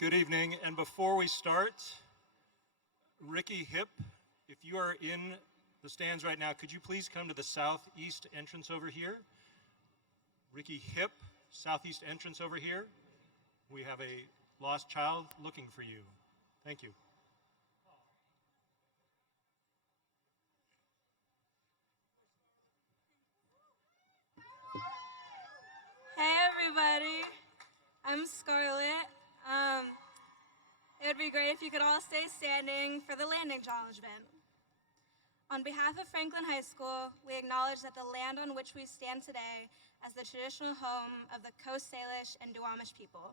Good evening, and before we start, Ricky Hip, if you are in the stands right now, could you please come to the southeast entrance over here? Ricky Hip, southeast entrance over here. We have a lost child looking for you. Thank you. Hey everybody, I'm Scarlett. It would be great if you could all stay standing for the landing challenge event. On behalf of Franklin High School, we acknowledge that the land on which we stand today as the traditional home of the Coast Salish and Duwamish people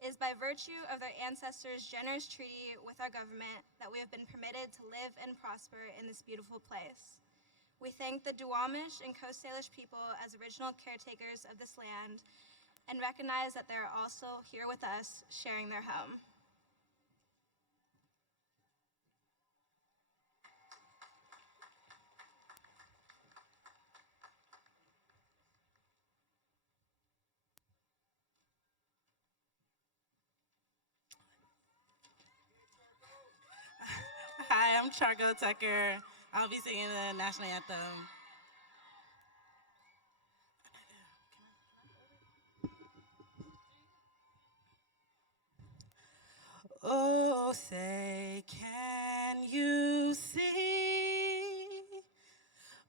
is by virtue of their ancestors' generous treaty with our government that we have been permitted to live and prosper in this beautiful place. We thank the Duwamish and Coast Salish people as original caretakers of this land and recognize that they are also here with us sharing their home. Hi, I'm Chargo Tucker. I'll be singing the national anthem. Oh, say, can you see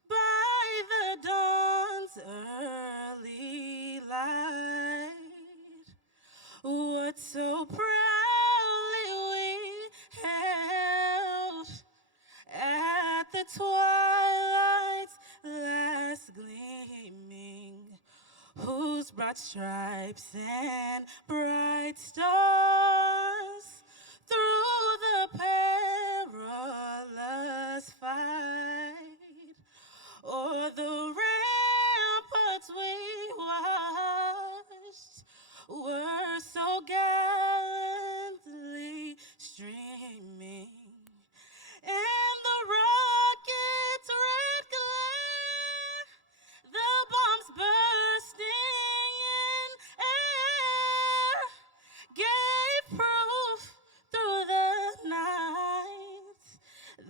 by the dawn's early light what so proudly we held at the twilight's last gleaming, whose broad stripes and bright stars through the perilous fight o'er the ramparts we watched were so gallantly streaming, and the rocket's red glare, the bombs bursting in air, gave proof through the night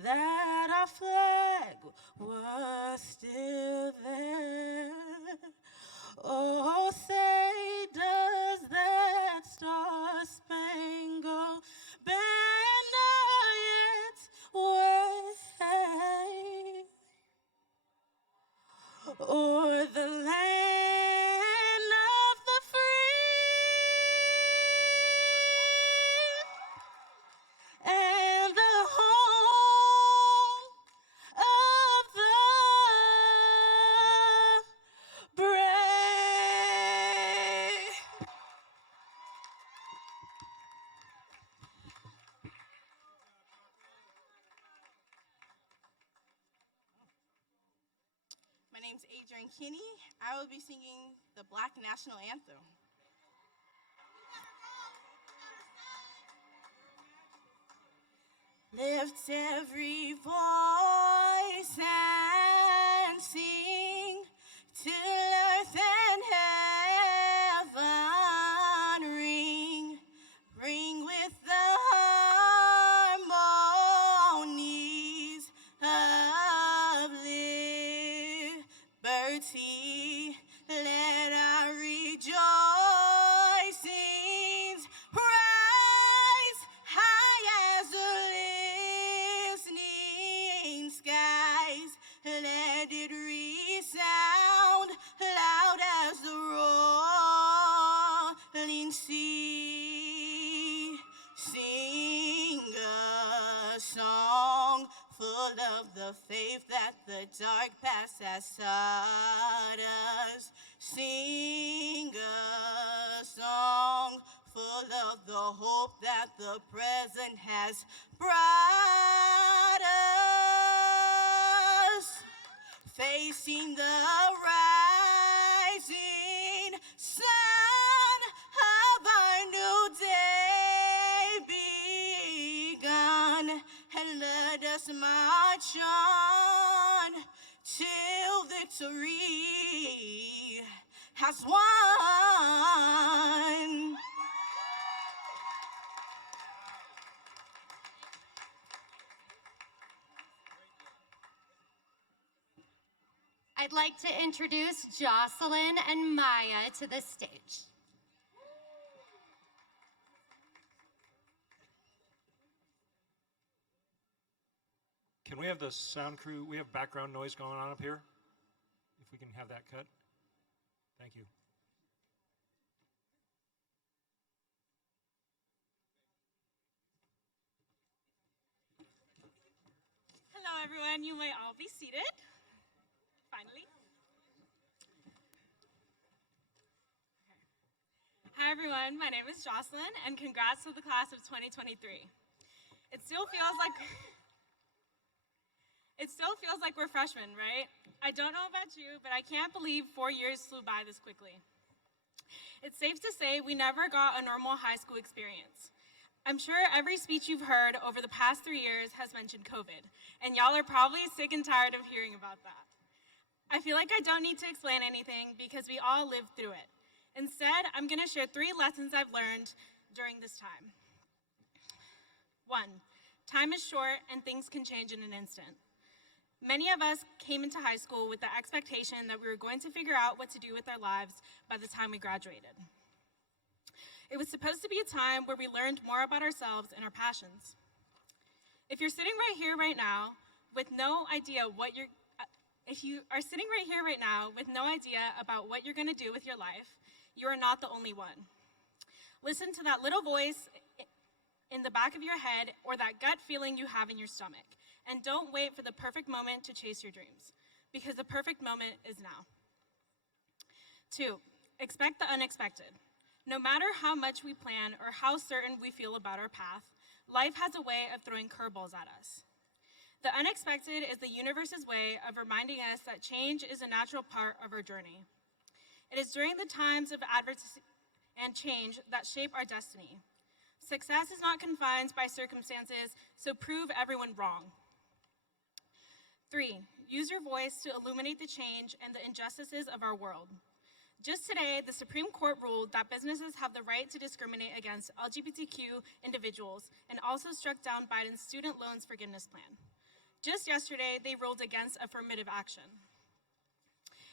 that our flag was still there. Oh, say, does that star-spangled banner yet wave o'er the land of the free and the home of the brave? My name's Adrian Kinney. I will be singing the Black National Anthem. Lift every voice and sing till earth and heaven ring. Ring with the harmonies of liberty. Let our rejoicings rise high as the listening skies. Let it resound loud as the rolling sea. Sing a song full of the faith that the dark past has taught us. Sing a song full of the hope that the present has brought us. Facing the rising sun of our new day begun, and let us march on till victory has won. I'd like to introduce Jocelyn and Maya to the stage. Can we have the sound crew, we have background noise going on up here? If we can have that cut. Thank you. Hello, everyone. You may all be seated. Finally. Hi, everyone. My name is Jocelyn, and congrats to the class of 2023. It still feels like we're freshmen, right? I don't know about you, but I can't believe 4 years flew by this quickly. It's safe to say we never got a normal high school experience. I'm sure every speech you've heard over the past 3 years has mentioned COVID, and y'all are probably sick and tired of hearing about that. I feel like I don't need to explain anything because we all lived through it. Instead, I'm gonna share 3 lessons I've learned during this time. 1, time is short and things can change in an instant. Many of us came into high school with the expectation that we were going to figure out what to do with our lives by the time we graduated. It was supposed to be a time where we learned more about ourselves and our passions. If you're sitting right here right now with no idea what you're about what you're going to do with your life, you are not the only one. Listen to that little voice in the back of your head or that gut feeling you have in your stomach, and don't wait for the perfect moment to chase your dreams, because the perfect moment is now. 2, expect the unexpected. No matter how much we plan or how certain we feel about our path, life has a way of throwing curveballs at us. The unexpected is the universe's way of reminding us that change is a natural part of our journey. It is during the times of adversity and change that shape our destiny. Success is not confined by circumstances, so prove everyone wrong. 3, use your voice to illuminate the change and the injustices of our world. Just today, the Supreme Court ruled that businesses have the right to discriminate against LGBTQ individuals and also struck down Biden's student loans forgiveness plan. Just yesterday, they ruled against affirmative action.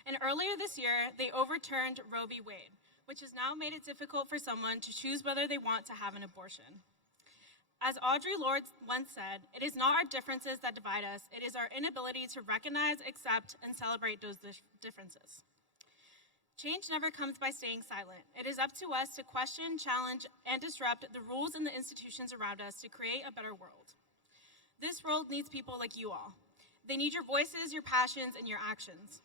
And earlier this year, they overturned Roe v. Wade, which has now made it difficult for someone to choose whether they want to have an abortion. As Audre Lorde once said, it is not our differences that divide us, it is our inability to recognize, accept, and celebrate those differences. Change never comes by staying silent. It is up to us to question, challenge, and disrupt the rules and the institutions around us to create a better world. This world needs people like you all. They need your voices, your passions, and your actions.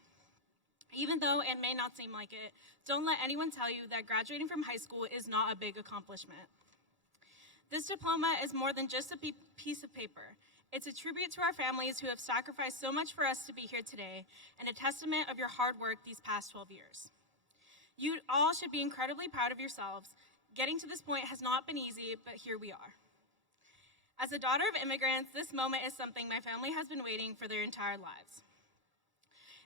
Even though it may not seem like it, don't let anyone tell you that graduating from high school is not a big accomplishment. This diploma is more than just a piece of paper. It's a tribute to our families who have sacrificed so much for us to be here today, and a testament of your hard work these past 12 years. You all should be incredibly proud of yourselves. Getting to this point has not been easy, but here we are. As a daughter of immigrants, this moment is something my family has been waiting for their entire lives.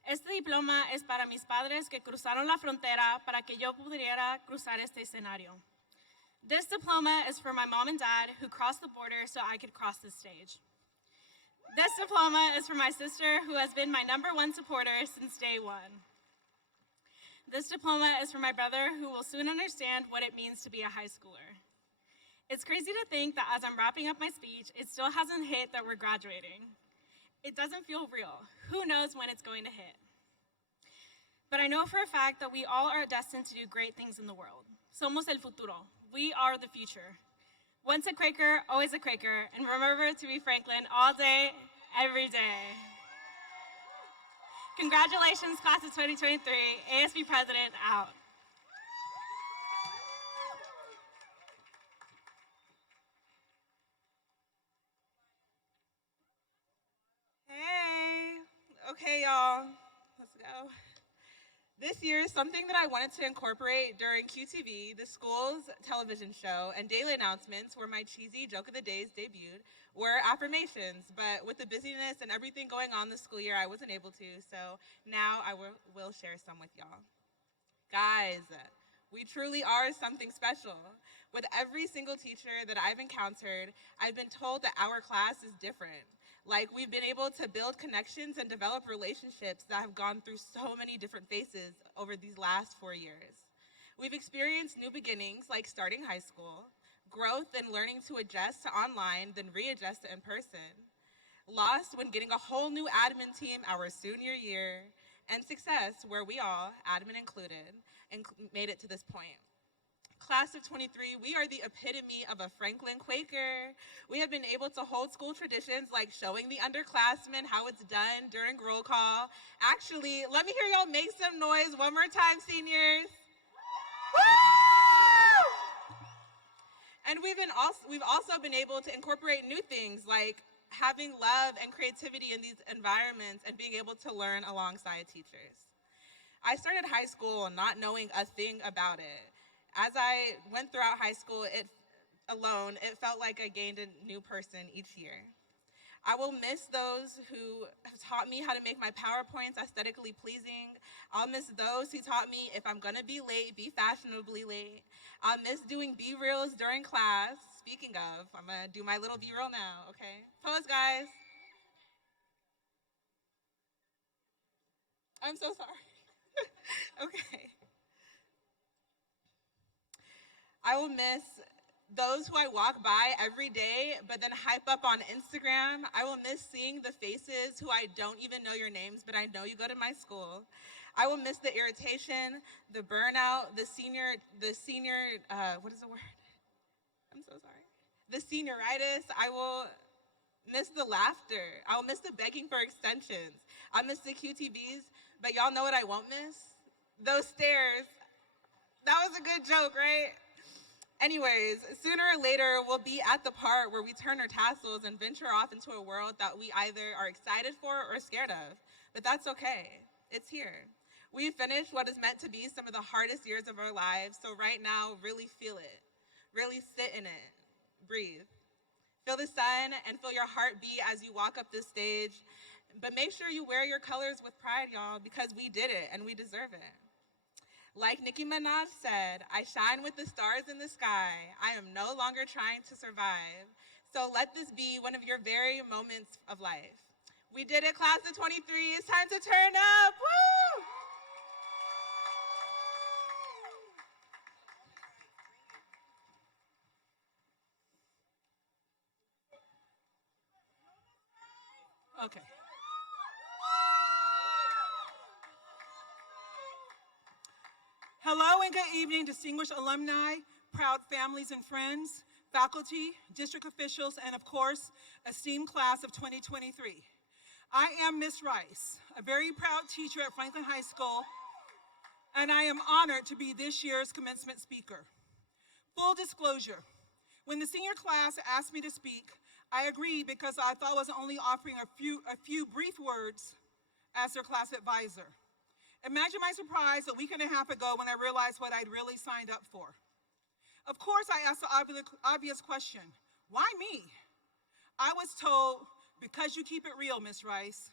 Este diploma es para mis padres que cruzaron la frontera para que yo pudiera cruzar este escenario. This diploma is for my mom and dad who crossed the border so I could cross this stage. This diploma is for my sister who has been my #1 supporter since day one. This diploma is for my brother who will soon understand what it means to be a high schooler. It's crazy to think that as I'm wrapping up my speech, it still hasn't hit that we're graduating. It doesn't feel real. Who knows when it's going to hit? But I know for a fact that we all are destined to do great things in the world. Somos el futuro. We are the future. Once a Quaker, always a Quaker, and remember to be Franklin all day, every day. Congratulations, class of 2023. ASB president out. Hey, okay, y'all, let's go. This year, something that I wanted to incorporate during QTV, the school's television show, and daily announcements where my cheesy joke of the days debuted, were affirmations. But with the busyness and everything going on this school year, I wasn't able to, so now I will share some with y'all. Guys, we truly are something special. With every single teacher that I've encountered, I've been told that our class is different. Like, we've been able to build connections and develop relationships that have gone through so many different phases over these last 4 years. We've experienced new beginnings, like starting high school, growth and learning to adjust to online, then readjust to in person, loss when getting a whole new admin team our senior year, and success where we all, admin included, made it to this point. Class of 23, we are the epitome of a Franklin Quaker. We have been able to hold school traditions like showing the underclassmen how it's done during roll call. Actually, let me hear y'all make some noise one more time, seniors. Woo! And we've also been able to incorporate new things like having love and creativity in these environments and being able to learn alongside teachers. I started high school not knowing a thing about it. As I went throughout high school, it felt like I gained a new person each year. I will miss those who have taught me how to make my PowerPoints aesthetically pleasing. I'll miss those who taught me if I'm gonna be late, be fashionably late. I'll miss doing B-reels during class. Speaking of, I'm gonna do my little B-reel now, okay? Pose, guys. I'm so sorry. Okay. I will miss those who I walk by every day, but then hype up on Instagram. I will miss seeing the faces who I don't even know your names, but I know you go to my school. I will miss the irritation, the burnout, the senior, what is the word? I'm so sorry. The senioritis. I will miss the laughter. I'll miss the begging for extensions. I'll miss the QTVs, but y'all know what I won't miss? Those stairs. That was a good joke, right? Anyways, sooner or later, we'll be at the part where we turn our tassels and venture off into a world that we either are excited for or scared of. But that's okay. It's here. We finished what is meant to be some of the hardest years of our lives, so right now, really feel it. Really sit in it. Breathe. Feel the sun and feel your heart beat as you walk up this stage. But make sure you wear your colors with pride, y'all, because we did it and we deserve it. Like Nicki Minaj said, I shine with the stars in the sky. I am no longer trying to survive. So let this be one of your very moments of life. We did it, class of 23. It's time to turn up. Woo! Okay. Hello and good evening, distinguished alumni, proud families and friends, faculty, district officials, and of course, esteemed class of 2023. I am Miss Rice, a very proud teacher at Franklin High School, and I am honored to be this year's commencement speaker. Full disclosure, when the senior class asked me to speak, I agreed because I thought I was only offering a few brief words as their class advisor. Imagine my surprise a week and a half ago when I realized what I'd really signed up for. Of course, I asked the obvious question, why me? I was told, because you keep it real, Miss Rice.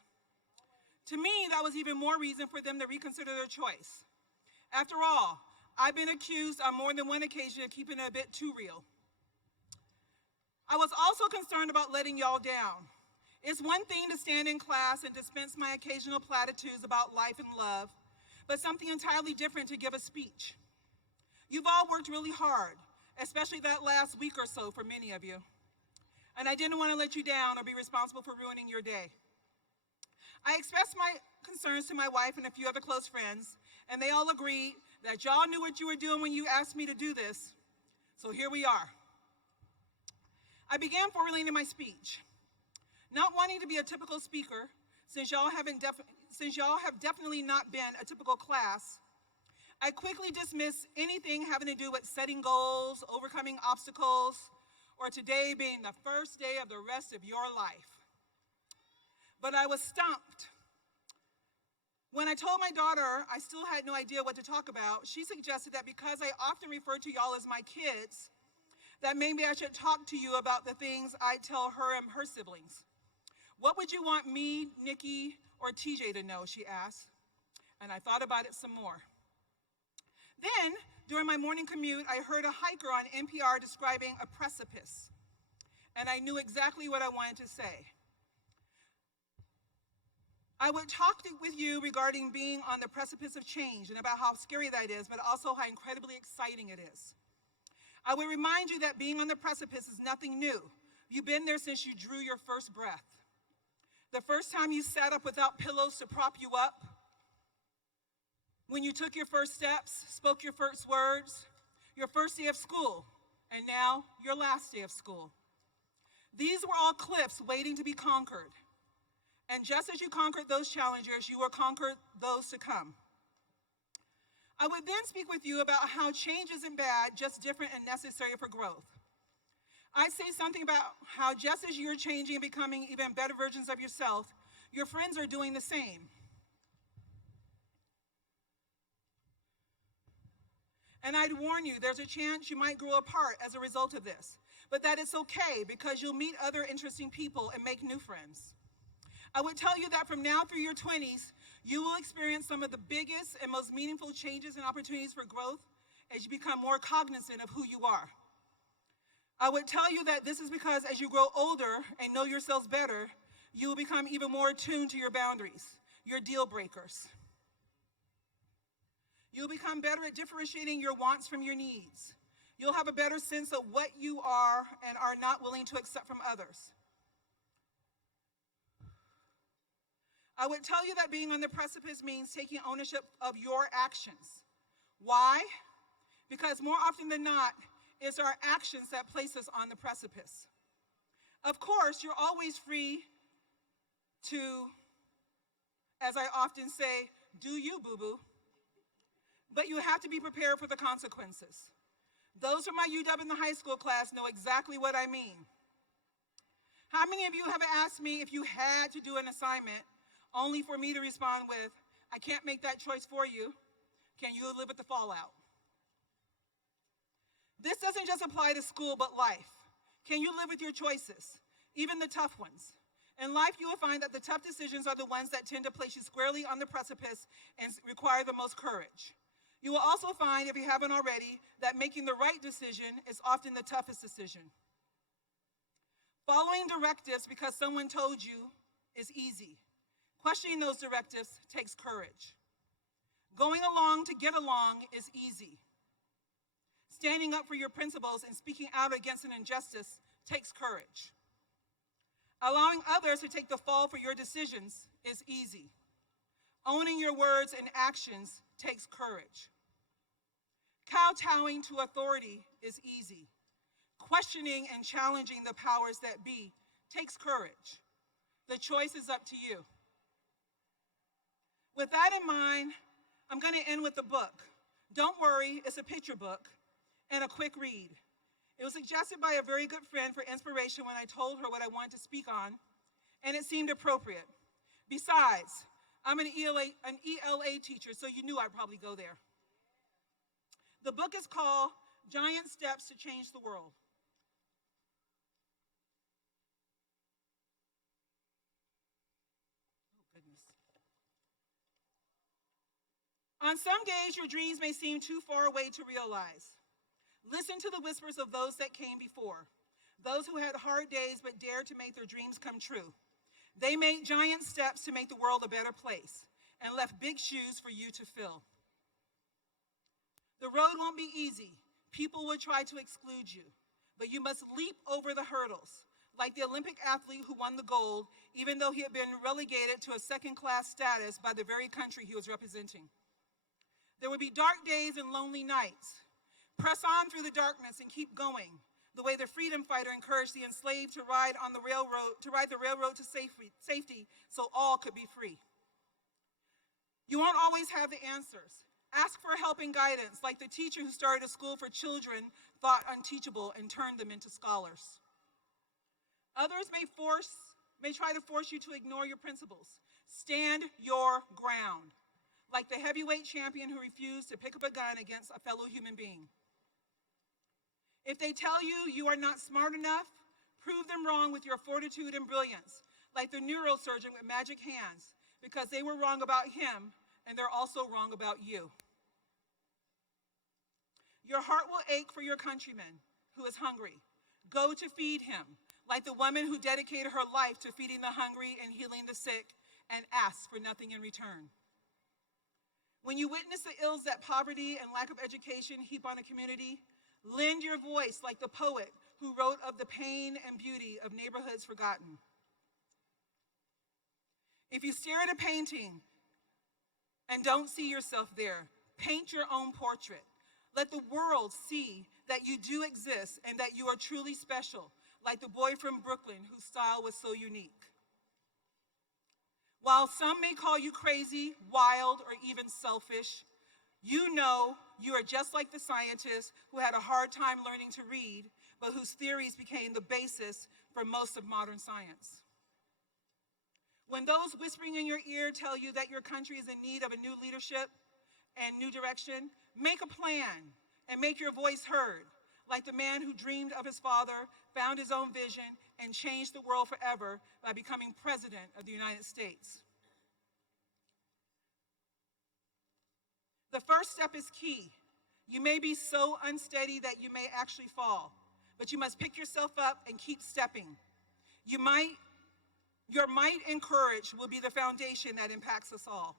To me, that was even more reason for them to reconsider their choice. After all, I've been accused on more than one occasion of keeping it a bit too real. I was also concerned about letting y'all down. It's one thing to stand in class and dispense my occasional platitudes about life and love, but something entirely different to give a speech. You've all worked really hard, especially that last week or so for many of you. And I didn't want to let you down or be responsible for ruining your day. I expressed my concerns to my wife and a few other close friends, and they all agreed that y'all knew what you were doing when you asked me to do this. So here we are. I began formulating my speech. Not wanting to be a typical speaker, since y'all have definitely not been a typical class, I quickly dismissed anything having to do with setting goals, overcoming obstacles, or today being the first day of the rest of your life. But I was stumped. When I told my daughter I still had no idea what to talk about, she suggested that because I often refer to y'all as my kids, that maybe I should talk to you about the things I tell her and her siblings. What would you want me, Nikki, or TJ to know, she asked. And I thought about it some more. Then, during my morning commute, I heard a hiker on NPR describing a precipice. And I knew exactly what I wanted to say. I would talk with you regarding being on the precipice of change and about how scary that is, but also how incredibly exciting it is. I would remind you that being on the precipice is nothing new. You've been there since you drew your first breath. The first time you sat up without pillows to prop you up, when you took your first steps, spoke your first words, your first day of school, and now your last day of school. These were all cliffs waiting to be conquered. And just as you conquered those challenges, you will conquer those to come. I would then speak with you about how change isn't bad, just different and necessary for growth. I'd say something about how just as you're changing and becoming even better versions of yourself, your friends are doing the same. And I'd warn you, there's a chance you might grow apart as a result of this, but that it's okay because you'll meet other interesting people and make new friends. I would tell you that from now through your 20s, you will experience some of the biggest and most meaningful changes and opportunities for growth as you become more cognizant of who you are. I would tell you that this is because as you grow older and know yourselves better, you will become even more attuned to your boundaries, your deal breakers. You'll become better at differentiating your wants from your needs. You'll have a better sense of what you are and are not willing to accept from others. I would tell you that being on the precipice means taking ownership of your actions. Why? Because more often than not, it's our actions that place us on the precipice. Of course, you're always free to, as I often say, do you, boo-boo. But you have to be prepared for the consequences. Those from my UW in the high school class know exactly what I mean. How many of you have asked me if you had to do an assignment only for me to respond with, I can't make that choice for you. Can you live with the fallout? This doesn't just apply to school, but life. Can you live with your choices, even the tough ones? In life, you will find that the tough decisions are the ones that tend to place you squarely on the precipice and require the most courage. You will also find, if you haven't already, that making the right decision is often the toughest decision. Following directives because someone told you is easy. Questioning those directives takes courage. Going along to get along is easy. Standing up for your principles and speaking out against an injustice takes courage. Allowing others to take the fall for your decisions is easy. Owning your words and actions takes courage. Kowtowing to authority is easy. Questioning and challenging the powers that be takes courage. The choice is up to you. With that in mind, I'm going to end with a book. Don't worry, it's a picture book and a quick read. It was suggested by a very good friend for inspiration when I told her what I wanted to speak on, and it seemed appropriate. Besides, I'm an ELA teacher, so you knew I'd probably go there. The book is called Giant Steps to Change the World. On some days, your dreams may seem too far away to realize. Listen to the whispers of those that came before, those who had hard days but dared to make their dreams come true. They made giant steps to make the world a better place and left big shoes for you to fill. The road won't be easy. People will try to exclude you, but you must leap over the hurdles, like the Olympic athlete who won the gold, even though he had been relegated to a second-class status by the very country he was representing. There will be dark days and lonely nights. Press on through the darkness and keep going, the way the freedom fighter encouraged the enslaved to ride the railroad to safety so all could be free. You won't always have the answers. Ask for help and guidance, like the teacher who started a school for children thought unteachable and turned them into scholars. Others may try to force you to ignore your principles. Stand your ground, like the heavyweight champion who refused to pick up a gun against a fellow human being. If they tell you you are not smart enough, prove them wrong with your fortitude and brilliance, like the neurosurgeon with magic hands, because they were wrong about him and they're also wrong about you. Your heart will ache for your countryman who is hungry. Go to feed him, like the woman who dedicated her life to feeding the hungry and healing the sick and asks for nothing in return. When you witness the ills that poverty and lack of education heap on a community, lend your voice like the poet who wrote of the pain and beauty of neighborhoods forgotten. If you stare at a painting and don't see yourself there, paint your own portrait. Let the world see that you do exist and that you are truly special, like the boy from Brooklyn whose style was so unique. While some may call you crazy, wild, or even selfish, you know you are just like the scientist who had a hard time learning to read, but whose theories became the basis for most of modern science. When those whispering in your ear tell you that your country is in need of a new leadership and new direction, make a plan and make your voice heard, like the man who dreamed of his father, found his own vision, and changed the world forever by becoming President of the United States. The first step is key. You may be so unsteady that you may actually fall, but you must pick yourself up and keep stepping. Your might and courage will be the foundation that impacts us all.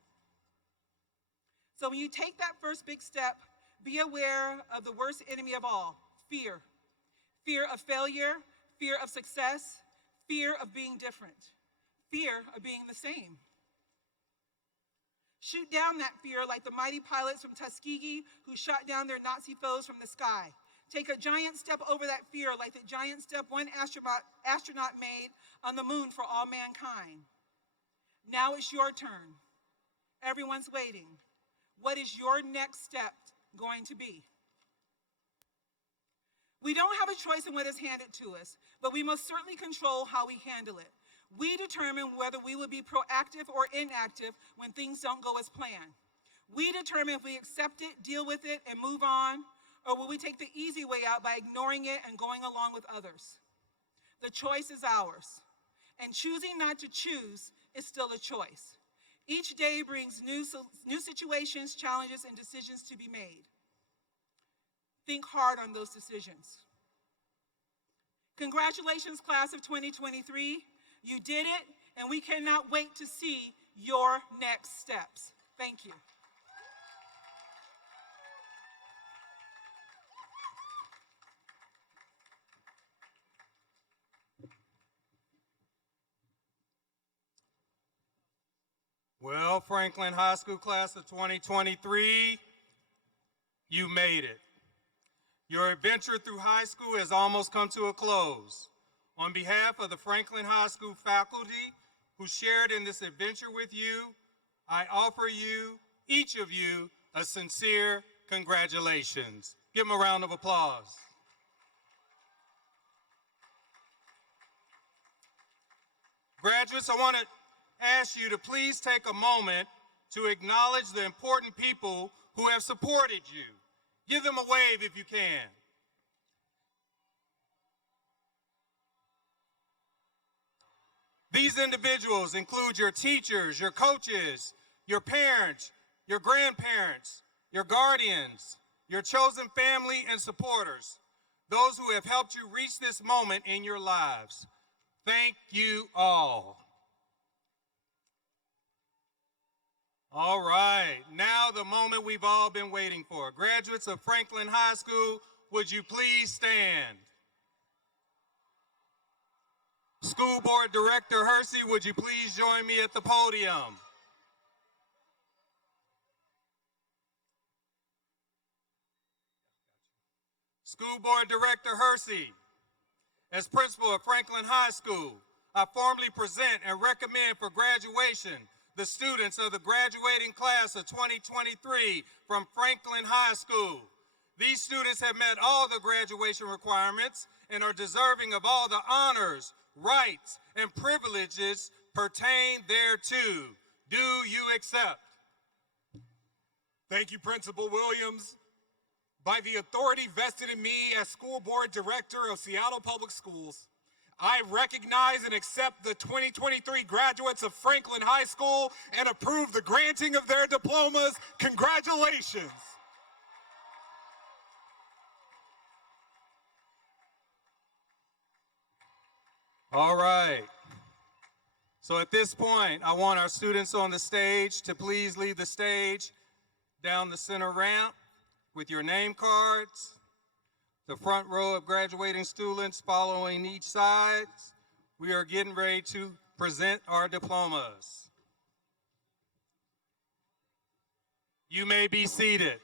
So when you take that first big step, be aware of the worst enemy of all, fear. Fear of failure, fear of success, fear of being different, fear of being the same. Shoot down that fear like the mighty pilots from Tuskegee who shot down their Nazi foes from the sky. Take a giant step over that fear like the giant step one astronaut made on the moon for all mankind. Now it's your turn. Everyone's waiting. What is your next step going to be? We don't have a choice in what is handed to us, but we must certainly control how we handle it. We determine whether we will be proactive or inactive when things don't go as planned. We determine if we accept it, deal with it, and move on, or will we take the easy way out by ignoring it and going along with others? The choice is ours, and choosing not to choose is still a choice. Each day brings new situations, challenges, and decisions to be made. Think hard on those decisions. Congratulations, class of 2023. You did it, and we cannot wait to see your next steps. Thank you. Well, Franklin High School class of 2023, you made it. Your adventure through high school has almost come to a close. On behalf of the Franklin High School faculty who shared in this adventure with you, I offer you, each of you, a sincere congratulations. Give them a round of applause. Graduates, I want to ask you to please take a moment to acknowledge the important people who have supported you. Give them a wave if you can. These individuals include your teachers, your coaches, your parents, your grandparents, your guardians, your chosen family and supporters, those who have helped you reach this moment in your lives. Thank you all. All right, now the moment we've all been waiting for. Graduates of Franklin High School, would you please stand? School Board Director Hersey, would you please join me at the podium? School Board Director Hersey, as principal of Franklin High School, I formally present and recommend for graduation the students of the graduating class of 2023 from Franklin High School. These students have met all the graduation requirements and are deserving of all the honors, rights, and privileges pertain thereto. Do you accept? Thank you, Principal Williams. By the authority vested in me as School Board Director of Seattle Public Schools, I recognize and accept the 2023 graduates of Franklin High School and approve the granting of their diplomas. Congratulations. All right. So at this point, I want our students on the stage to please leave the stage down the center ramp with your name cards. The front row of graduating students following each side. We are getting ready to present our diplomas. You may be seated.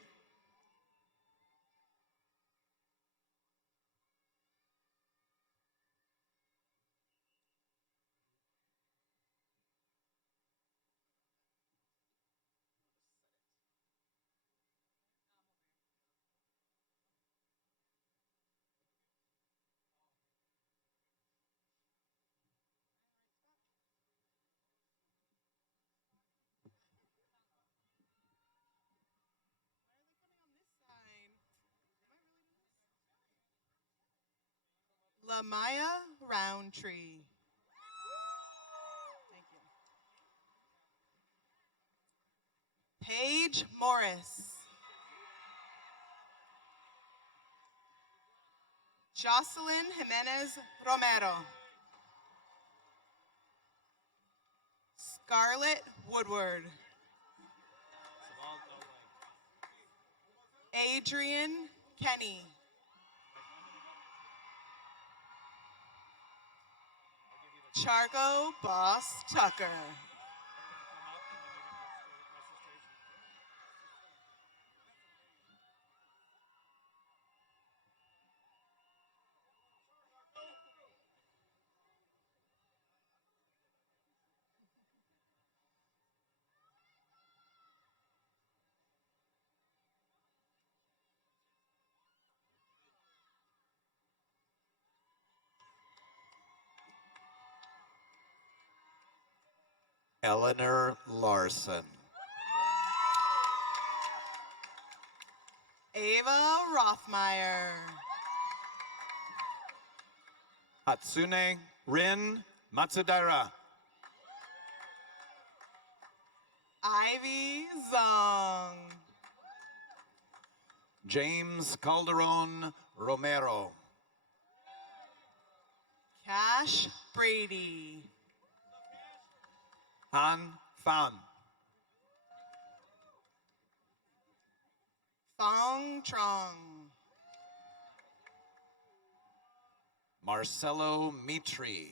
Lamaya Roundtree. Thank you. Paige Morris. Jocelyn Jimenez Romero. Scarlett Woodward. Adrian Kenny. Chargo Boss Tucker. Eleanor Larson. Ava Rothmeyer. Hatsune Rin Matsudaira. Ivy Zong. James Calderon Romero. Cash Brady. Han Fan. Fong Trong. Marcelo Mitri.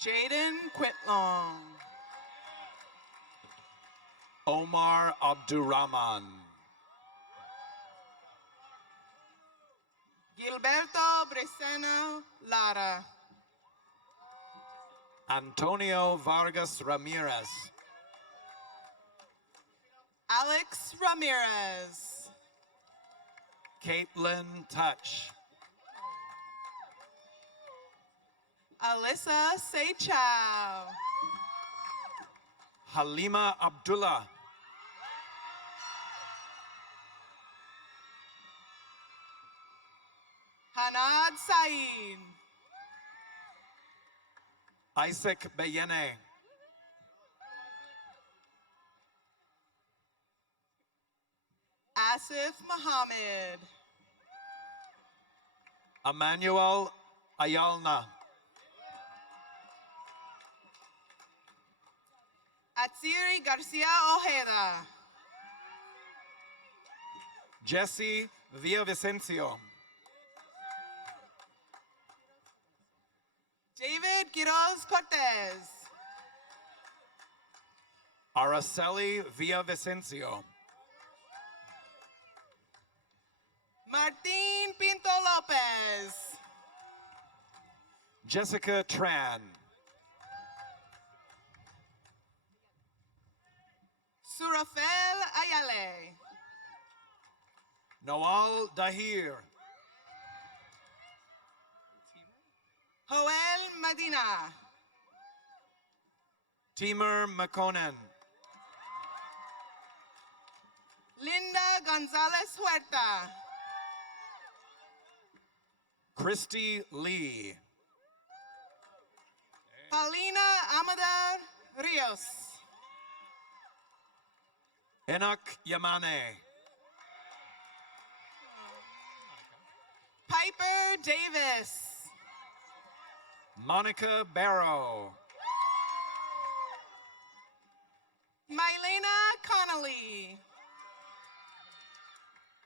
Jaden Quitlong. Omar Abdurrahman. Gilberto Briseno Lara. Antonio Vargas Ramirez. Alex Ramirez. Caitlin Touch. Alyssa Seychow. Halima Abdullah. Hanad Saeed. Isaac Bayene. Asif Muhammad. Emmanuel Ayalna. Atsiri Garcia Ojeda. Jesse Villavicencio. David Quiroz Cortez. Araceli Villavicencio. Martin Pinto Lopez. Jessica Tran. Surafel Ayale. Noal Dahir. Joel Medina. Timur Makonnen. Linda Gonzalez Huerta. Christy Lee. Paulina Amador Rios. Enoch Yamane. Piper Davis. Monica Barrow. Mylena Connolly.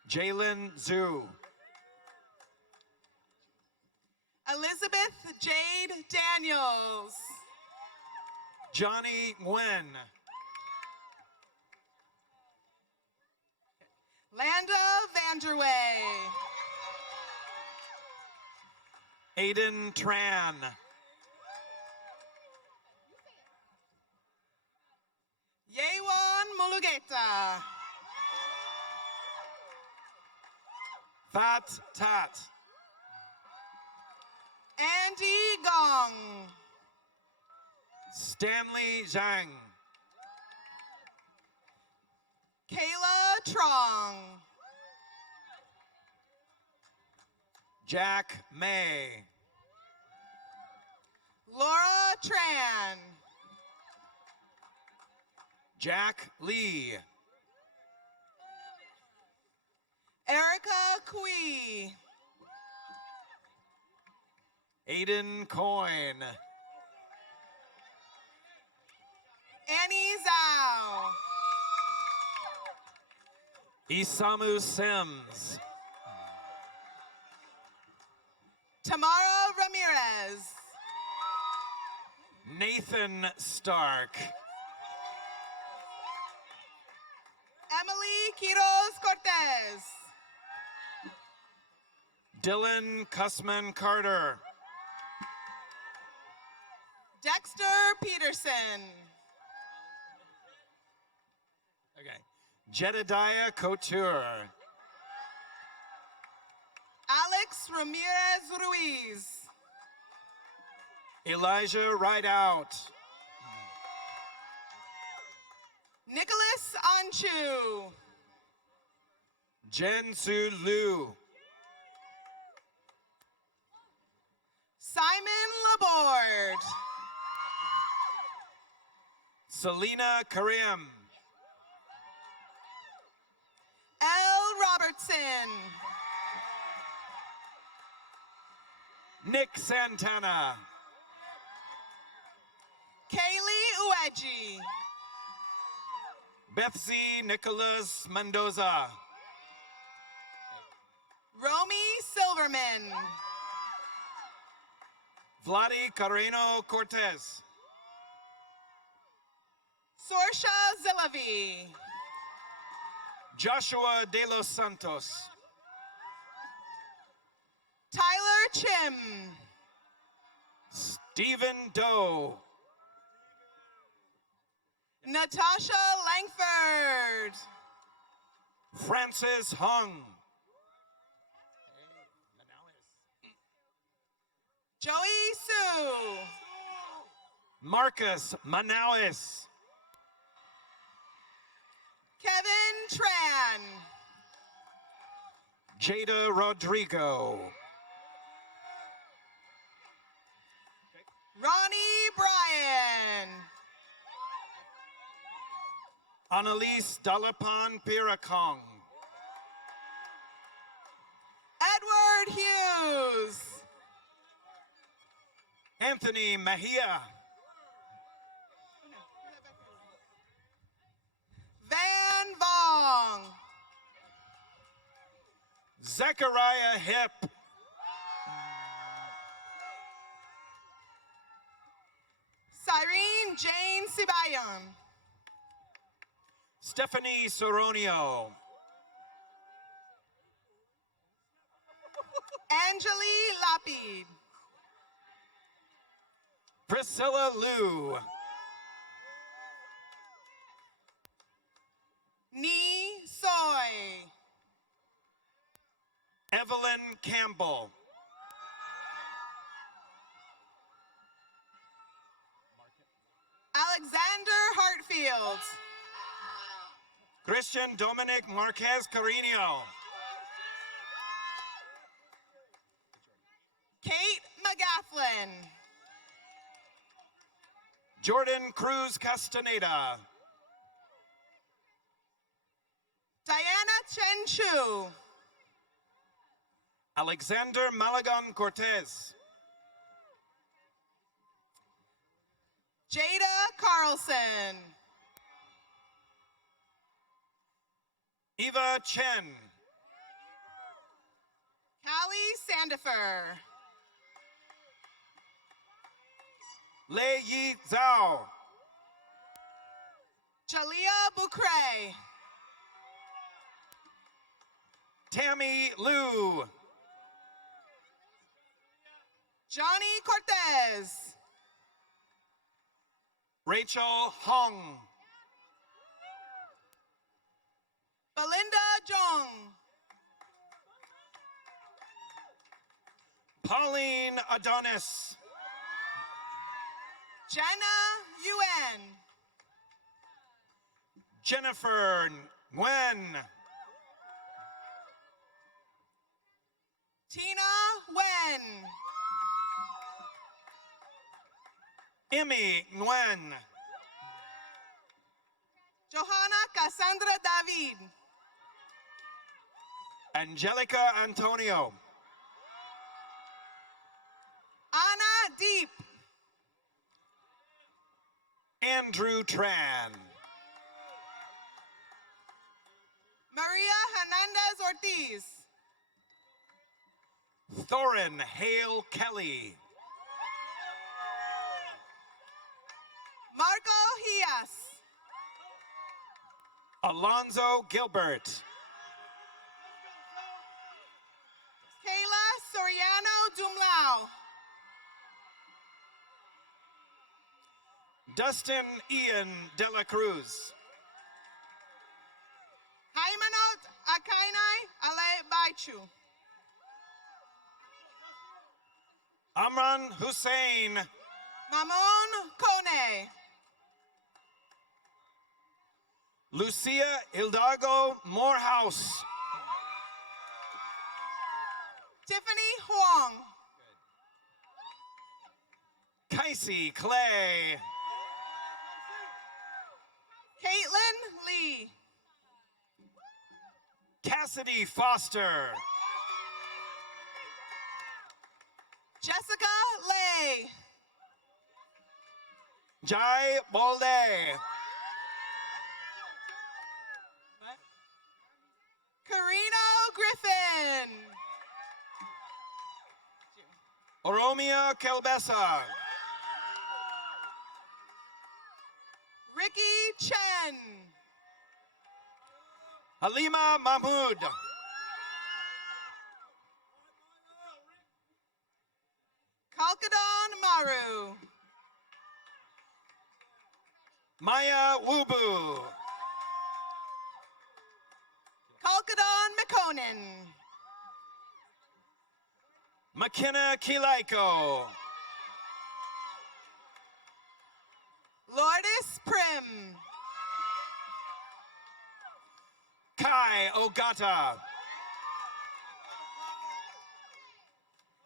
Jalen Zhu. Elizabeth Jade Daniels. Johnny Nguyen. Landa Vanderway. Aiden Tran. Yewan Mulugeta. Fat Tat. Andy Gong. Stanley Zhang. Kayla Trong. Jack May. Laura Tran. Jack Lee. Erica Kui. Aiden Coyne. Annie Zhao. Isamu Sims. Tamara Ramirez. Nathan Stark. Emily Quiroz Cortez. Dylan Cussman Carter. Dexter Peterson. Okay. Jedediah Couture. Alex Ramirez Ruiz. Elijah Rideout. Nicholas Anchu. Jen Su Liu. Simon Laborde. Selena Karim. L. Robertson. Nick Santana. Kaylee Ueji. Bethzy Nicholas Mendoza. Romy Silverman. Vladi Carreno Cortez. Sorsha Zillavi. Joshua De Los Santos. Tyler Chim. Stephen Doe. Natasha Langford. Francis Hung. Joey Sue. Marcus Manawis. Kevin Tran. Jada Rodrigo. Ronnie Bryan. Annalise Dalapan Pirakong. Edward Hughes. Anthony Mejia. Van Vong. Zechariah Hip. Cyrene Jane Sibayan. Stephanie Soronio. Angeli Lapid. Priscilla Liu. Ni Soy. Evelyn Campbell. Alexander Hartfield. Christian Dominic Marquez Carino. Kate McGafflin. Jordan Cruz Castaneda. Diana Chen Chu. Alexander Malagon Cortez. Jada Carlson. Eva Chen. Callie Sandifer. Lei Yi Zhao. Jalea Bucray. Tammy Liu. Johnny Cortez. Rachel Hong. Belinda Jong. Pauline Adonis. Jenna Yuen. Jennifer Nguyen. Tina Wen. Emmy Nguyen. Johanna Cassandra David. Angelica Antonio. Anna Deep. Andrew Tran. Maria Hernandez Ortiz. Thorin Hale Kelly. Marco Hias. Alonzo Gilbert. Kayla Soriano Dumlao. Dustin Ian De La Cruz. Haimanot Akainai Ale Baichu. Amran Hussein. Mamon Kone. Lucia Hildago Morehouse. Tiffany Huang. Casey Clay. Caitlin Lee. Cassidy Foster. Jessica Lay. Jai Balde. Carino Griffin. Oromia Kelbesa. Ricky Chen. Halima Mahmood. Kalkadon Maru. Maya Wubu. Kalkadon McConan. McKenna Kilaiko. Lourdes Prim. Kai Ogata.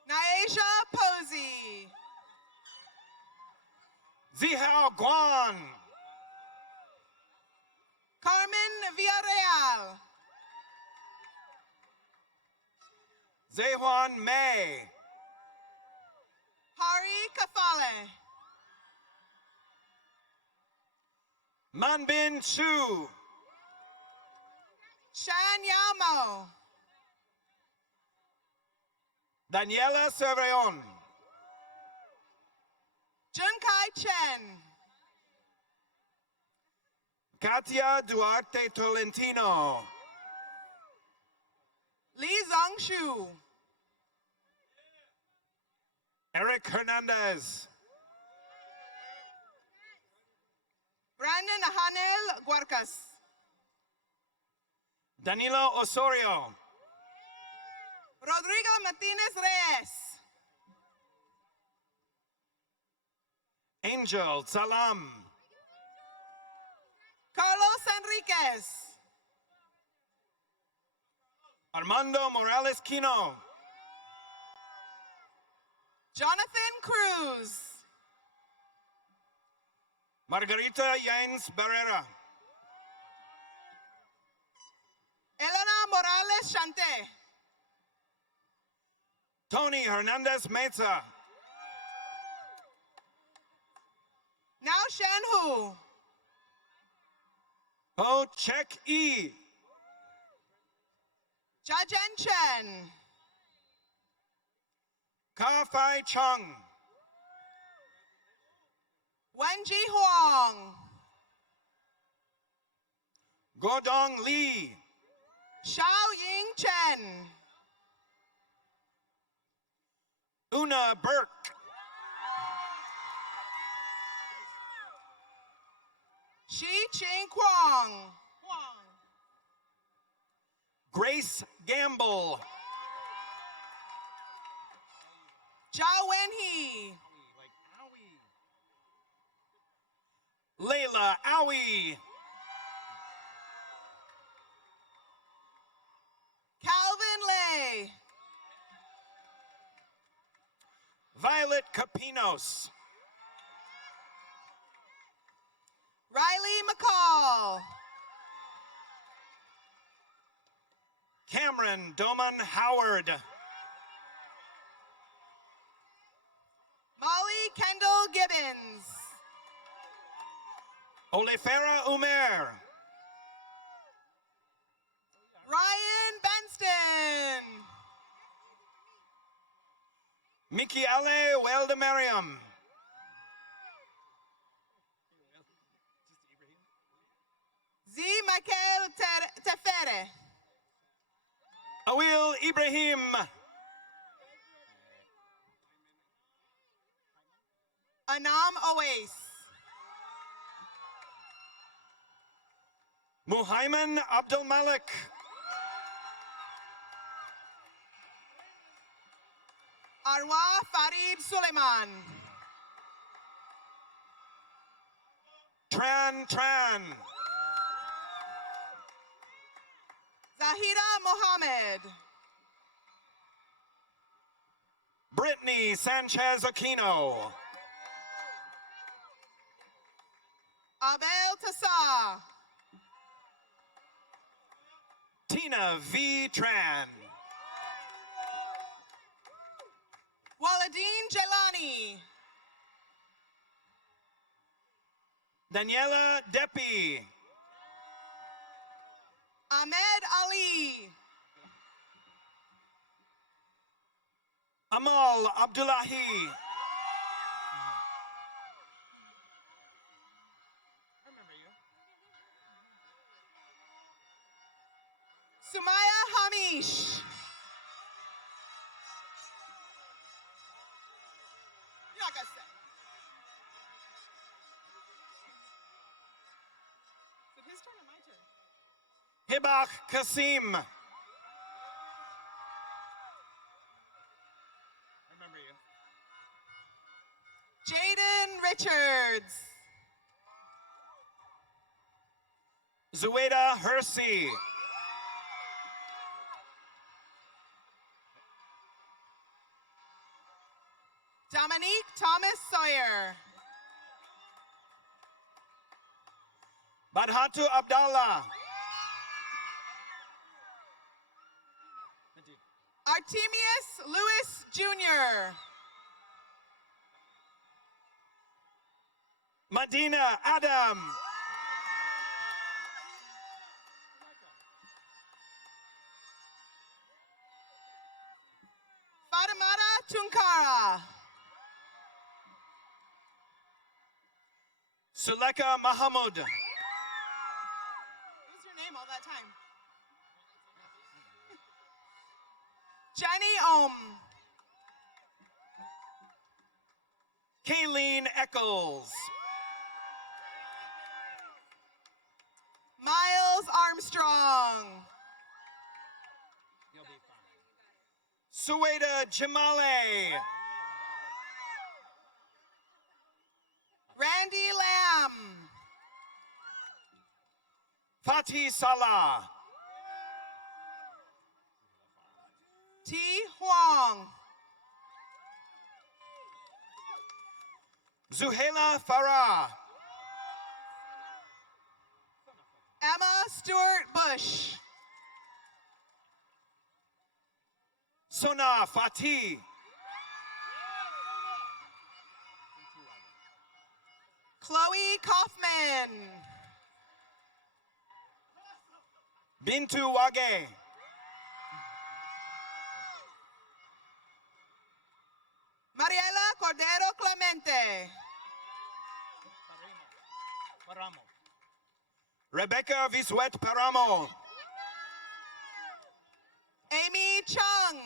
Naisha Posey. Zihao Guan. Carmen Villarreal. Zehuan May. Hari Kafale. Manbin Chu. Shan Yamo. Daniela Cerveon. Junkai Chen. Katia Duarte Tolentino. Li Zongshu. Eric Hernandez. Brandon Hanel Guarcas. Danilo Osorio. Rodrigo Martinez Reyes. Angel Salam. Carlos Enriquez. Armando Morales Quino. Jonathan Cruz. Margarita Yains Barrera. Elena Morales Chante. Tony Hernandez Meza. Now Shan Hu. Ho Chek E. Jia Jen Chen. Ka Fai Chung. Wenji Huang. Godong Lee. Xiao Ying Chen. Una Burke. Xi Qing Kwang. Grace Gamble. Zhao Wenhee. Layla Owie. Calvin Lay. Violet Capinos. Riley McCall. Cameron Doman Howard. Molly Kendall Gibbons. Olefera Umer. Ryan Benston. Mikiale Weldemariam. Z. Michael Tefere. Awil Ibrahim. Anam Owais. Muhaiman Abdul Malik. Arwa Farid Suleiman. Tran. Zahira Mohammed. Brittany Sanchez Aquino. Abel Tassa. Tina V. Tran. Waladeen Jelani. Daniela Depi. Ahmed Ali. Amal Abdullahi. Sumaya Hamish. You're not gonna say. Is it his turn or my turn? Hibach Kasim. Jaden Richards. Zueda Hersey. Dominique Thomas Sawyer. Badhatu Abdallah. Artemius Lewis Jr. Medina Adam. Fatimata Tunkara. Suleka Mahamud. What was your name all that time? Jenny Ohm. Kayleen Eccles. Miles Armstrong. Sueda Jamale. Randy Lamb. Fatih Salah. T. Huang. Zuhaila Farah. Emma Stewart Bush. Sona Fatih. Chloe Kaufman. Bintu Wage. Mariela Cordero Clemente. Rebecca Visuet Paramo. Amy Chung.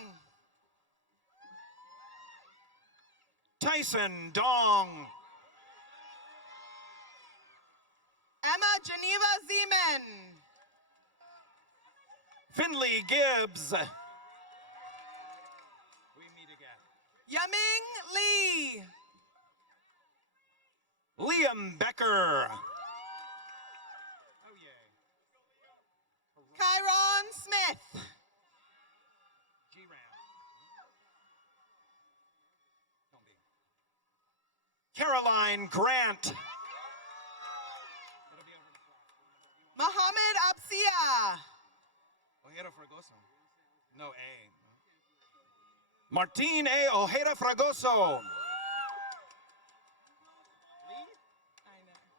Tyson Dong. Emma Geneva Zeman. Finley Gibbs. We meet again. Yaming Lee. Liam Becker. Kyron Smith. Caroline Grant. Mohammed Absia. Ojeda Fragoso. No, A. Martin A. Ojeda Fragoso.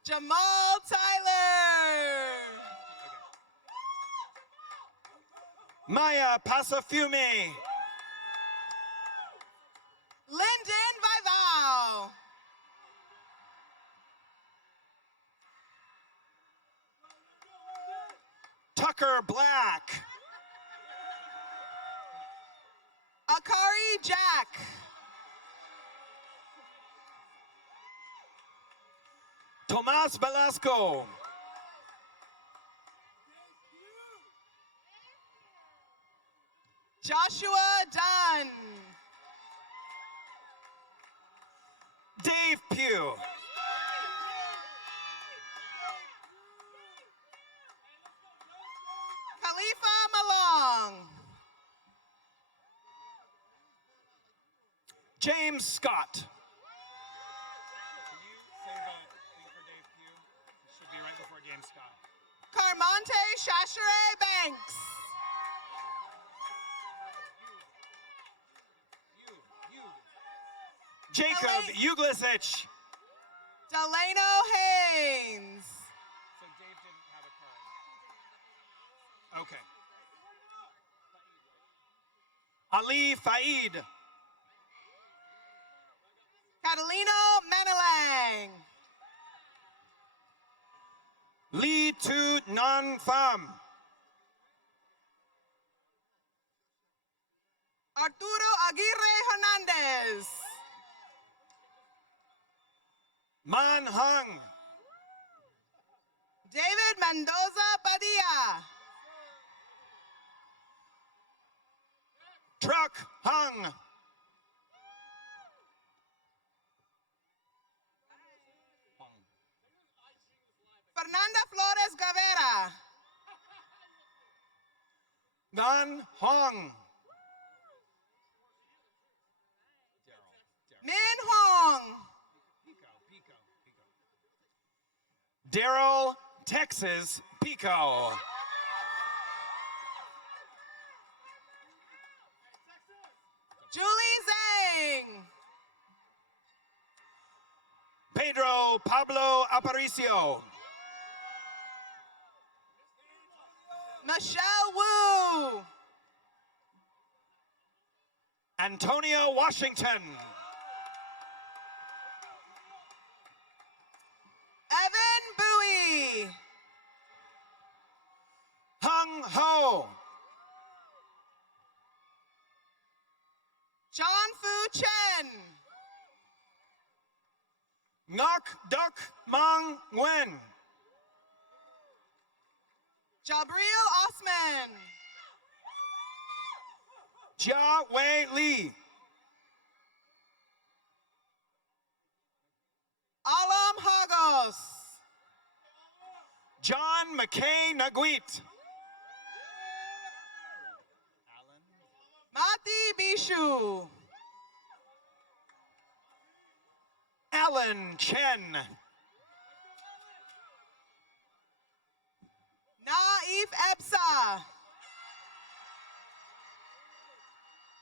Jamal Tyler. Maya Pasafumi. Lyndon Vivao. Tucker Black. Akari Jack. Tomas Velasco. Joshua Dunn. Dave Pugh. Khalifa Malong. James Scott. Can you save a thing for Dave Pugh? It should be right before James Scott. Carmonte Shashere Banks. Jacob Uglasich. Delano Haynes. So Dave didn't have a card. Okay. Ali Faid. Catalino Menelang. Lee Tu Nan Pham. Arturo Aguirre Hernandez. Man Hung. David Mendoza Padilla. Truck Hung. Fernanda Flores Gavera. Nan Hong. Min Hong. Daryl Texas Pico. Julie Zhang. Pedro Pablo Aparicio. Michelle Wu. Antonio Washington. Evan Bowie. Hung Ho. John Fu Chen. Ngoc Duc Mang Nguyen. Jabril Osman. Jia Wei Li. Alam Hagos. John McKay Naguit. Mati Bishu. Alan Chen. Naif Epsa.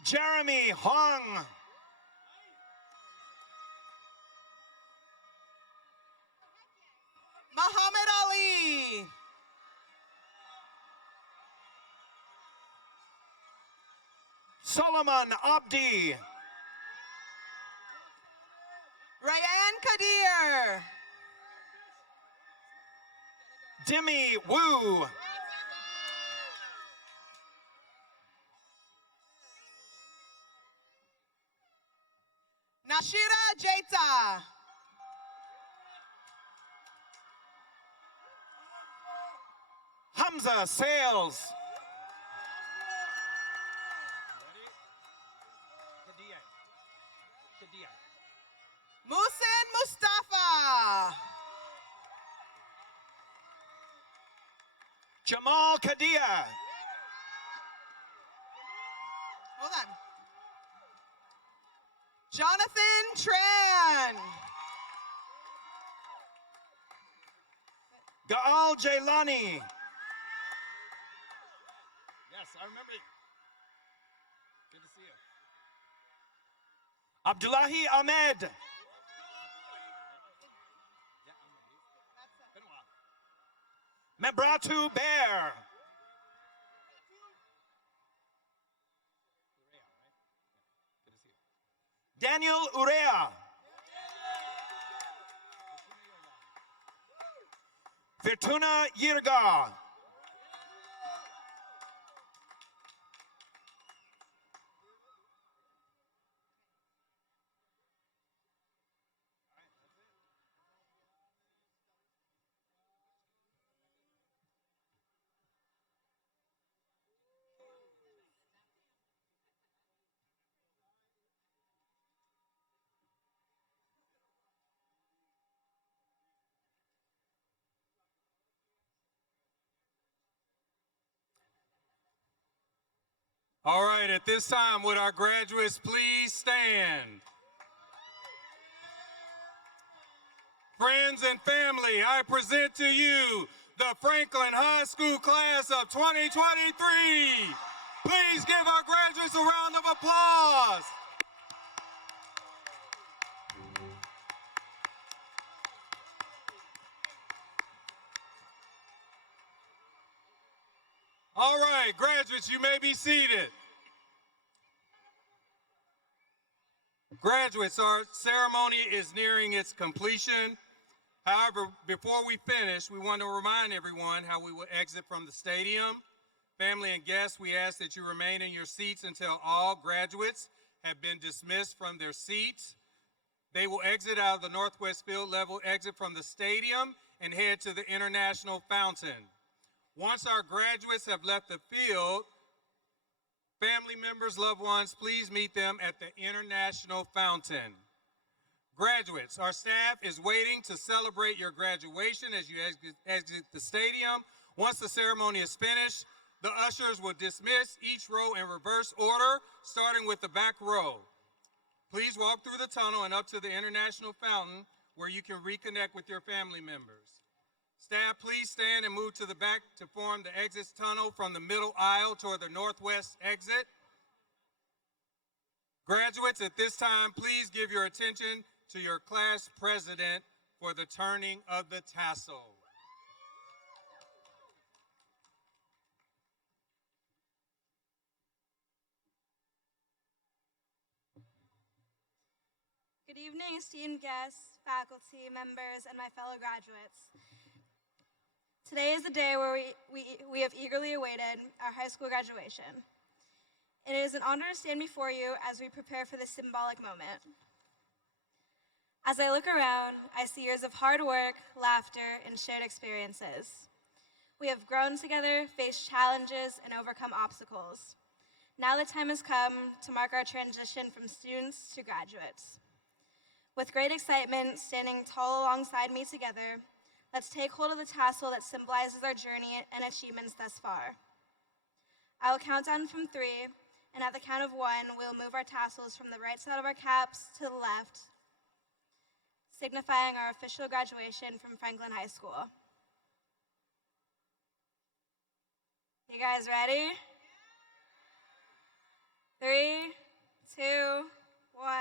Jeremy Huang. Muhammad Ali. Solomon Abdi. Ryan Kadir. Demi Wu. Nashira Jaita. Hamza Sales. Musin Mustafa. Jamal Kadia. Hold on. Jonathan Tran. Gaal Jailani. Yes, I remember it. Good to see you. Abdullahi Ahmed. Been a while. Mebratu Bear. Good to see you. Daniel Urea. Virtuna Yirga. All right, at this time, would our graduates please stand? Friends and family, I present to you the Franklin High School class of 2023. Please give our graduates a round of applause. All right, graduates, you may be seated. Graduates, our ceremony is nearing its completion. However, before we finish, we want to remind everyone how we will exit from the stadium. Family and guests, we ask that you remain in your seats until all graduates have been dismissed from their seats. They will exit out of the Northwest Field level exit from the stadium and head to the International Fountain. Once our graduates have left the field, family members, loved ones, please meet them at the International Fountain. Graduates, our staff is waiting to celebrate your graduation as you exit the stadium. Once the ceremony is finished, the ushers will dismiss each row in reverse order, starting with the back row. Please walk through the tunnel and up to the International Fountain where you can reconnect with your family members. Staff, please stand and move to the back to form the exit tunnel from the middle aisle toward the northwest exit. Graduates, at this time, please give your attention to your class president for the turning of the tassel. Good evening, esteemed guests, faculty, members, and my fellow graduates. Today is the day where we have eagerly awaited our high school graduation. It is an honor to stand before you as we prepare for this symbolic moment. As I look around, I see years of hard work, laughter, and shared experiences. We have grown together, faced challenges, and overcome obstacles. Now the time has come to mark our transition from students to graduates. With great excitement, standing tall alongside me together, let's take hold of the tassel that symbolizes our journey and achievements thus far. I will count down from 3, and at the count of 1, we'll move our tassels from the right side of our caps to the left, signifying our official graduation from Franklin High School. You guys ready? 3, 2, 1.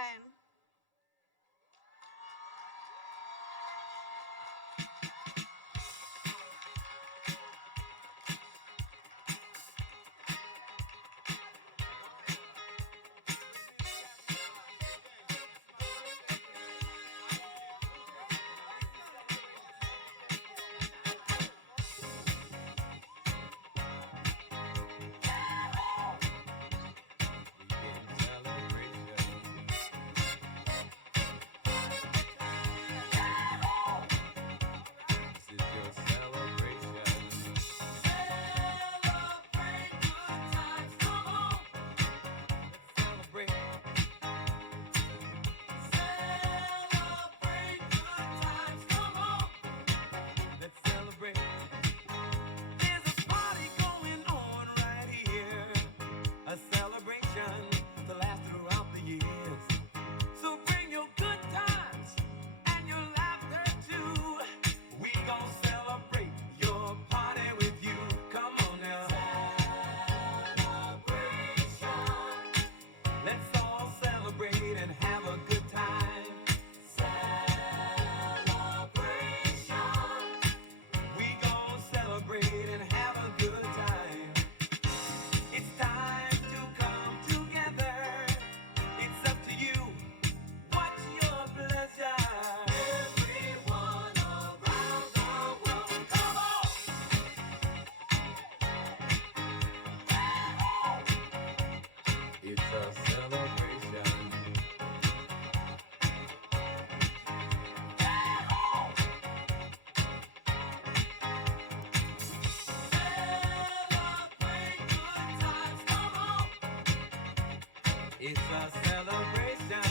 It's a celebration.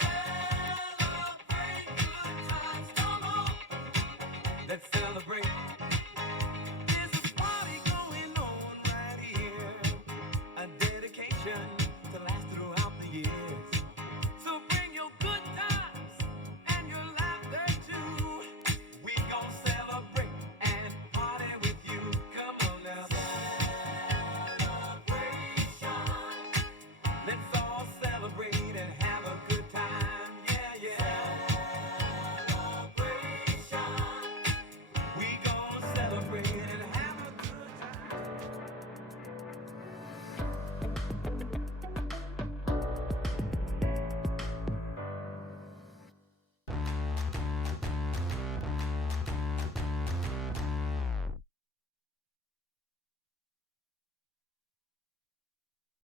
Celebrate good times, come on. Let's celebrate. There's a party going on right here. A dedication to last throughout the years. So bring your good times and your laughter too. We gon' celebrate and party with you. Come on now. Celebration. Let's all celebrate and have